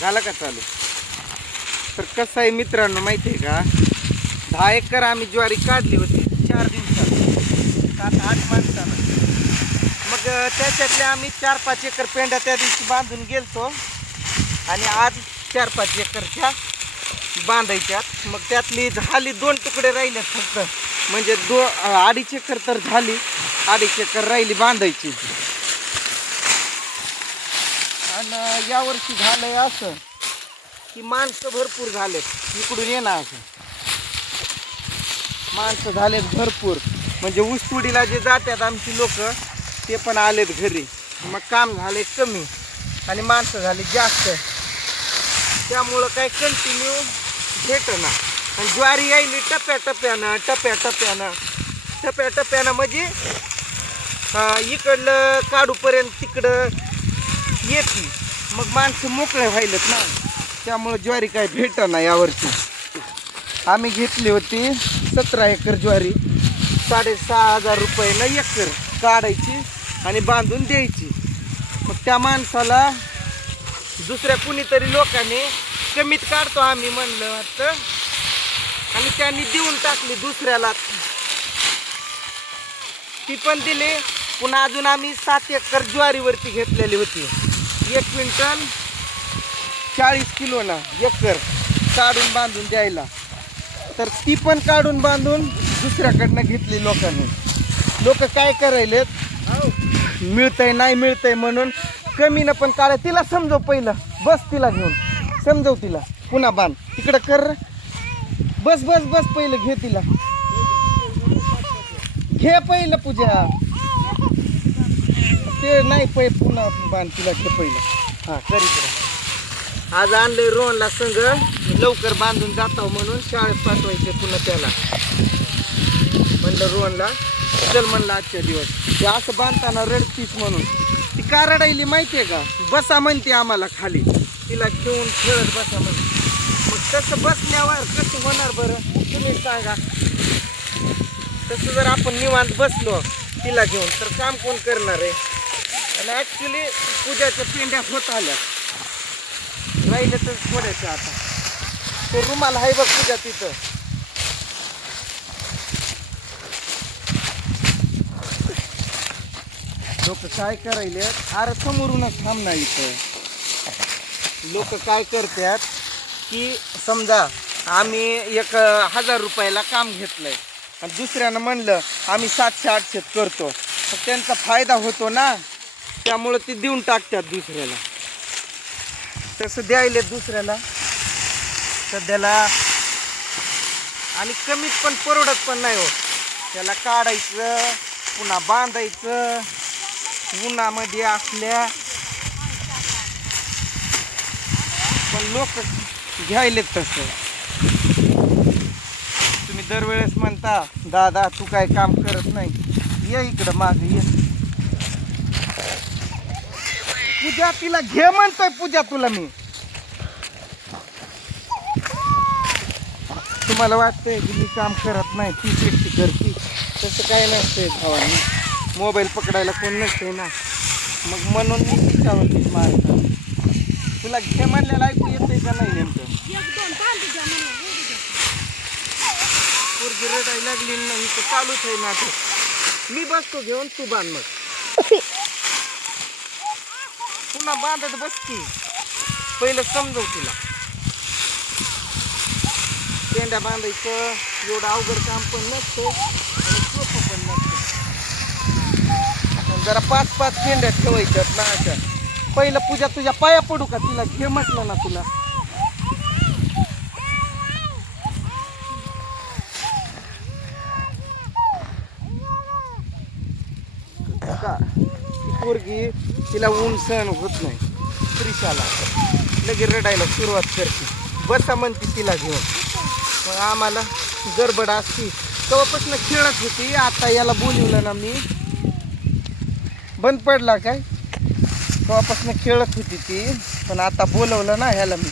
झालं का चालू? तर कसं आहे मित्रांनो माहिती आहे का? दहा एकर आम्ही ज्वारी काढली होती चार दिवसात. सात आठ माणसानं. मग त्याच्यातले आम्ही चार पाच एकर पेंडा त्या दिवशी बांधून गेलतो. आणि आज चार पाच एकरच्या बांधायच्यात. मग त्यातली झाली दोन तुकडे राहिले फक्त. म्हणजे दो अडीच एकर तर झाली. अडीच एकर राहिली बांधायची. आणि यावर्षी झालंय असं की माणसं भरपूर झालेत. इकडून येणार असं. माणसं झालेत भरपूर. म्हणजे ऊसतोडीला जे जातात आमची लोक ते पण आलेत घरी. मग काम झाले कमी आणि माणसं झाली जास्त. त्यामुळं काय कंटिन्यू भेटना. आणि ज्वारी यायली टप्प्या टप्प्यानं टप्प्या टप्प्यानं टप्प्या टप्प्यानं म्हणजे इकडलं काढूपर्यंत तिकडं येते. मग माणसं मोकळे व्हायलेत ना. त्यामुळं ज्वारी काय भेटना यावरती आम्ही घेतली होती सतरा एकर ज्वारी. साडेसहा हजार रुपयाला एकर काढायची आणि बांधून द्यायची. मग त्या माणसाला दुसऱ्या कुणीतरी लोकांनी कमीत काढतो आम्ही म्हणलं वाटतं आणि त्यांनी देऊन टाकली दुसऱ्याला. ती पण दिली. पुन्हा अजून आम्ही सात एकर ज्वारीवरती घेतलेली होती. एक क्विंटल चाळीस किलोला एकर काढून बांधून द्यायला. तर ती पण काढून बांधून दुसऱ्याकडनं घेतली लोकांनी. लोक काय करायलेत? मिळतंय नाही मिळतंय म्हणून कमीनं पण काढ. तिला समजव पहिलं. बस तिला घेऊन. समजव तिला. पुन्हा बांध. तिकडं कर. बस बस बस पहिलं घे तिला. घे पहिलं पूजा. ते नाही पै पुन्हा बांध तिला पहिलं. हां कर इकडं आज आणलंय रोहनला संग लवकर बांधून जातो म्हणून शाळेत पाठवायचे पुन्हा त्याला. म्हणलं रोहनला चल म्हणलं आजच्या दिवस. ते असं बांधताना रडतीस म्हणून. ती का रडायली आहे का? बसा म्हणते आम्हाला खाली. तिला घेऊन खेळत बसा म्हणते. मग तसं बसल्यावर कसं होणार बरं? तुम्ही सांगा. तसं जर आपण निवांत बसलो तिला घेऊन तर काम कोण करणार आहे? आणि ॲक्च्युली पूजाच्या पेंड्या होत आल्या. राहिले तर थोड्याशा आता. तो रुमाल आहे बघ पूजा तिथं. लोक काय करायले? अरे समोरूनच थांबणार इथं. लोक काय करतात की समजा आम्ही एक हजार रुपयाला काम घेतलंय. आणि दुसऱ्यानं म्हणलं आम्ही सातशे आठशेत करतो. तर त्यांचा फायदा होतो ना? त्यामुळं ते देऊन टाकतात दुसऱ्याला. तसं द्यायले दुसऱ्याला. सध्याला आणि कमीत पण परवडत पण नाही हो. त्याला काढायचं पुन्हा बांधायचं उन्हामध्ये असल्या. पण लोक घ्यायलेत तसं. तुम्ही दरवेळेस म्हणता दादा तू काय काम करत नाही. ये इकडं माझं ये. पूजा तिला घे म्हणतोय पूजा तुला मी. तुम्हाला वाटतंय की मी काम करत नाही ती एकटी करती. तसं काय नसतंय भावानी. मोबाईल पकडायला कोण नसते ना. मग म्हणून मी तिच्यावरती मारतो तुला घे म्हणलेलं ऐकू येतंय का नाही नेमकं? पोरगी रडायला लागली नाही तर चालूच आहे नाटक. मी बसतो घेऊन तू बांध मग. पुन्हा बांधत बसती. पहिलं समजव तिला. पेंड्या बांधायचं एवढं अवघड काम पण नसतं आणि सोपं पण नसतं. जरा पाच पाच पेंड्या ठेवायच्यात ना अशा. पहिलं पूजा तुझ्या पाया पडू का? तिला घे म्हटलं ना तुला. का? पोरगी तिला ऊन सहन होत नाही. त्रिशाला. लगेच रडायला सुरुवात करते. बसा म्हणते तिला घेऊन. मग आम्हाला गडबड असती. तेव्हापासून खेळत होती. आता याला बोलवलं ना मी. बंद पडला काय? तेव्हापासून खेळत होती ती. पण आता बोलवलं ना ह्याला मी.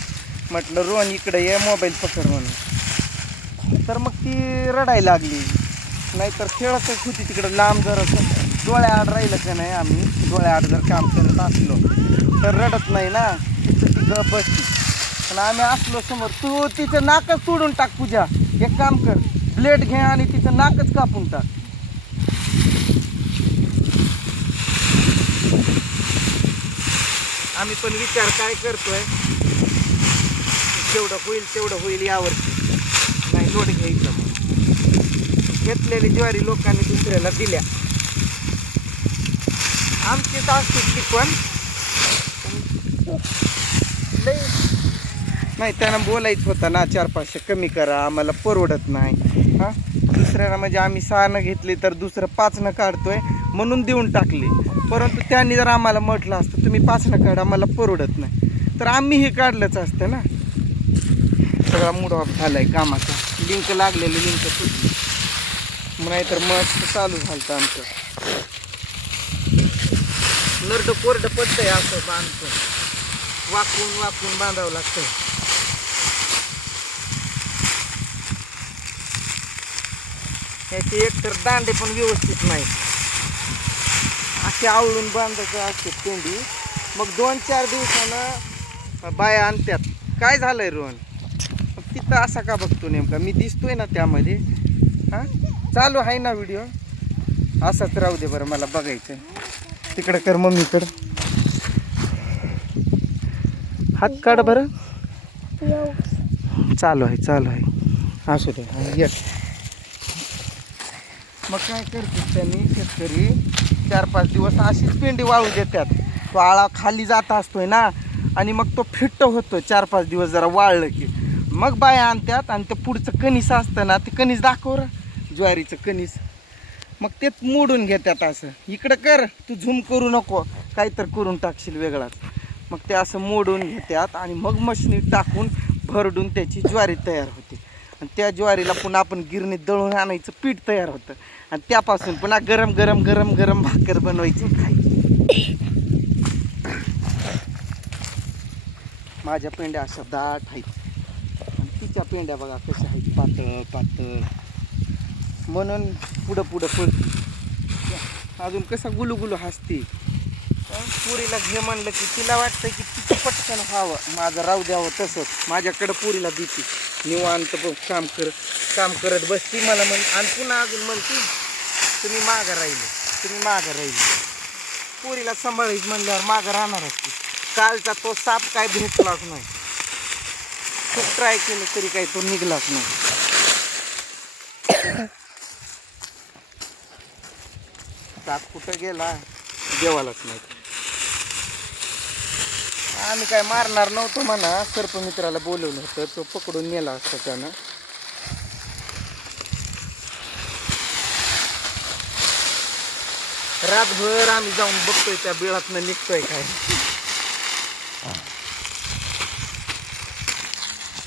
म्हटलं रोहन इकडे ये मोबाईल पकड म्हणून. तर मग ती रडायला लागली. नाहीतर खेळतच होती तिकडं. लांब जर डोळ्याआड राहिलं का नाही आम्ही? डोळ्याआड जर काम करत असलो तर रडत नाही ना. तिथं ती गप बसती. आणि आम्ही असलो समोर तू तिचं नाकच तोडून टाक पूजा. एक काम कर ब्लेड घे आणि तिचं नाकच कापून टाक. आम्ही पण विचार काय करतोय? जेवढं होईल तेवढं होईल यावरती. नाही जोड घ्यायचं घेतलेली ज्वारी लोकांनी दुसऱ्याला दिल्या. आमचीच असते ती लई. नाही त्यांना बोलायचं होतं ना चार पाचशे कमी करा आम्हाला परवडत नाही. हां? दुसऱ्यानं म्हणजे आम्ही सहानं घेतली तर दुसरं पाचनं काढतोय म्हणून देऊन टाकली. परंतु त्यांनी जर आम्हाला म्हटलं असतं तुम्ही पाचनं काढा आम्हाला परवडत नाही. तर आम्ही हे काढलंच असतं ना. सगळा मूड ऑफ झाला आहे कामाचा. लिंक लागलेली लिंक तुटली. नाहीतर मस्त चालू झालं आमचं. नरड कोरड पडतंय असं बांधतो वाकून वाकून बांधावं लागतं ह्याचे एकतर दांडे पण व्यवस्थित नाही. असे आवळून बांधायचं असते तेंडी मग दोन चार दिवसानं बाया आणत्यात. काय झालंय रोहन? मग तिथं असा का बघतो नेमका? मी दिसतोय ना त्यामध्ये. हां? चालू आहे ना व्हिडिओ? असाच राहू दे बरं मला बघायचं तिकडं कर मम्मीकडं हात काढ बरं. चालू आहे चालू आहे. असू दे ये. मग काय करते त्यांनी शेतकरी? चार पाच दिवस अशीच पेंडी वाळू देतात. तो आळा खाली जात असतोय ना आणि मग तो फिट्ट होतो चार पाच दिवस जरा वाळलं की. मग बाया आणतात आणि ते पुढचं कणीस असतं ना ते कणीस दाखव ज्वारीचं कणीस. मग ते मोडून घेतात असं. इकडं कर तू झूम करू नको. काहीतरी करून टाकशील वेगळाच. मग ते असं मोडून घेतात आणि मग मशनीत टाकून भरडून त्याची ज्वारी तयार होते. आणि त्या ज्वारीला पुन्हा आपण गिरणीत दळून आणायचं पीठ तयार होतं. आणि त्यापासून पुन्हा गरम गरम गरम गरम भाकर बनवायची खायची. माझ्या पेंड्या अशा दाट आहेत. आणि तिच्या पेंड्या बघा कशा आहेत. पातळ पातळ. म्हणून पुढं पुढं पुढं अजून कसा गुलुगुलू हसते. पुरीला हे म्हणलं की तिला वाटतं की तिचं पटकन व्हावं. माझं राहू द्यावं तसंच. माझ्याकडं पुरीला देते निवांत बघ काम कर काम करत बसती. मला म्हण आणि पुन्हा अजून म्हणते तुम्ही मागं राहिले तुम्ही मागं राहिले. पुरीला सांभाळीत म्हणल्यावर मागं राहणारच असते. कालचा तो साप काय भेटलाच नाही. खूप ट्राय केलं तरी काही तो निघलाच नाही. साप कुठं गेला देवालाच नाही आम्ही काय मारणार नव्हतो म्हणा सर्पमित्राला बोलवलं होतं तो पकडून नेला असता त्यानं. रातभर आम्ही जाऊन बघतोय त्या बिळातनं निघतोय काय.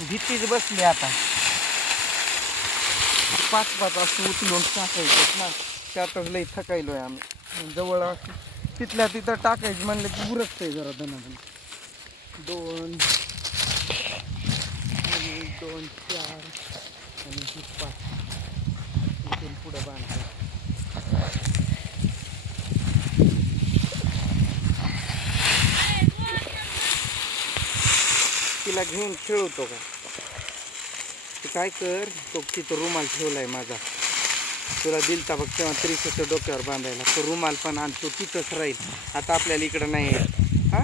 भीतीच बसली आता. पाच पाच असं उचलून टाकायचं ना. त्यातच लई थकायलोय आम्ही. जवळ तिथल्या तिथं टाकायचं म्हणलं की उरकतंय जरा दनादन दोन दोन चार आणि पाच. इथून पुढं बांधतो तिला घेऊन खेळवतो का? काय कर तो तिथं रुमाल ठेवलाय माझा. तुला दिलता बघ तेव्हा त्रिशेच्या डोक्यावर बांधायला. तो रुमाल पण आण तो तिथंच राहील. आता आपल्याला इकडं नाही आहे. हा?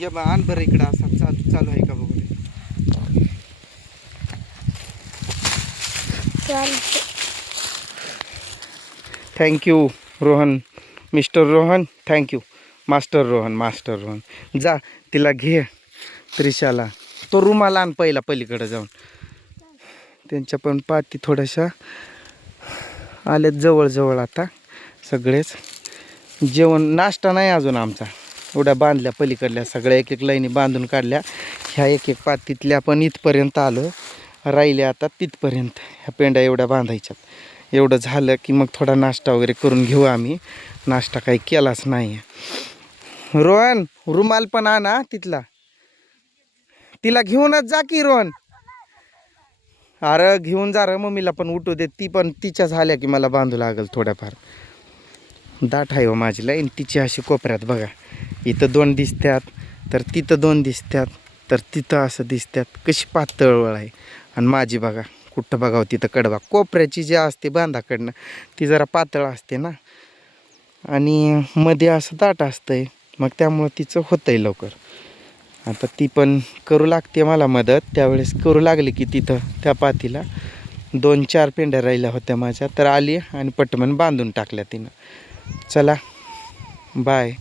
ये बा आण बरं इकडं असा. चालू चालू आहे का बघू. Thank you Rohan. Mister Rohan thank you master Rohan master Rohan. जा तिला घे त्रिशाला. तो रुमाल आण पहिला पलीकडे जाऊन. त्यांच्या पण पाती थोड्याशा आलेत जवळजवळ आता सगळेच. जेवण नाश्ता नाही अजून आमचा. एवढ्या बांधल्या पलीकडल्या सगळ्या एक एक लाईनी बांधून काढल्या. ह्या एक एक पातीतल्या पण इथपर्यंत आलं. राहिले आता तिथपर्यंत. ह्या पेंड्या एवढ्या बांधायच्यात. एवढं झालं की मग थोडा नाश्ता वगैरे करून घेऊ आम्ही. नाश्ता काही केलाच नाही. रोहन रुमाल पण आणा तिथला. तिला घेऊनच जा की रोहन. अरे घेऊन जा रे मम्मीला पण उठू दे. ती पण तिच्या झाल्या की मला बांधू लागेल थोड्याफार. दाट आहे हो माझी लाईन तिची अशी कोपऱ्यात बघा. इथं दोन दिसत्यात तर तिथं दोन दिसत्यात तर तिथं असं दिसतात कशी पातळवळ आहे. आणि माझी बघा कुठं बघावं तिथं कडबा कोपऱ्याची जी असते बांधाकडनं ती जरा पातळ असते ना. आणि मध्ये असं दाट असतंय. मग त्यामुळं तिचं होतंय लवकर. आता ती पण करू लागते मला मदत. त्यावेळेस करू लागली की तिथं त्या पातीला. दोन चार पेंड्या राहिल्या होत्या माझ्या. तर आली आणि पटमन बांधून टाकल्या तिनं. चला बाय